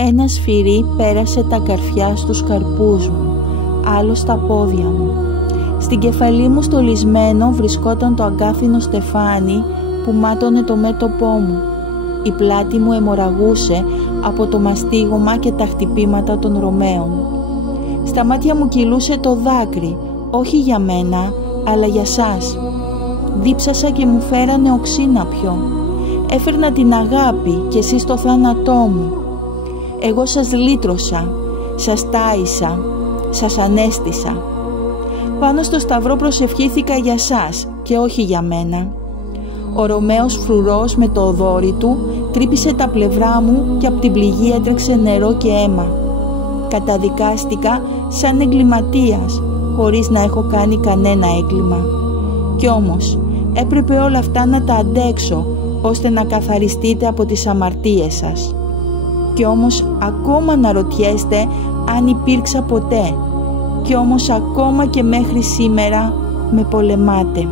Ένα σφυρί πέρασε τα καρφιά στους καρπούς μου, άλλο στα πόδια μου. Στην κεφαλή μου στολισμένο βρισκόταν το αγκάθινο στεφάνι που μάτωνε το μέτωπό μου. Η πλάτη μου αιμορραγούσε από το μαστίγωμα και τα χτυπήματα των Ρωμαίων. Στα μάτια μου κυλούσε το δάκρυ, όχι για μένα, αλλά για σας. Δίψασα και μου φέρανε οξύ να πιω. Έφερνα την αγάπη και εσείς το θάνατό μου. Εγώ σας λύτρωσα, σας τάισα, σας ανέστησα. Πάνω στο σταυρό προσευχήθηκα για σας και όχι για μένα. Ο Ρωμαίος φρουρός με το οδόρι του τρύπησε τα πλευρά μου και από την πληγή έτρεξε νερό και αίμα. Καταδικάστηκα σαν εγκληματίας, χωρίς να έχω κάνει κανένα έγκλημα. Κι όμως έπρεπε όλα αυτά να τα αντέξω, ώστε να καθαριστείτε από τις αμαρτίες σας. Κι όμως ακόμα αναρωτιέστε αν υπήρξα ποτέ. Κι όμως ακόμα και μέχρι σήμερα με πολεμάτε.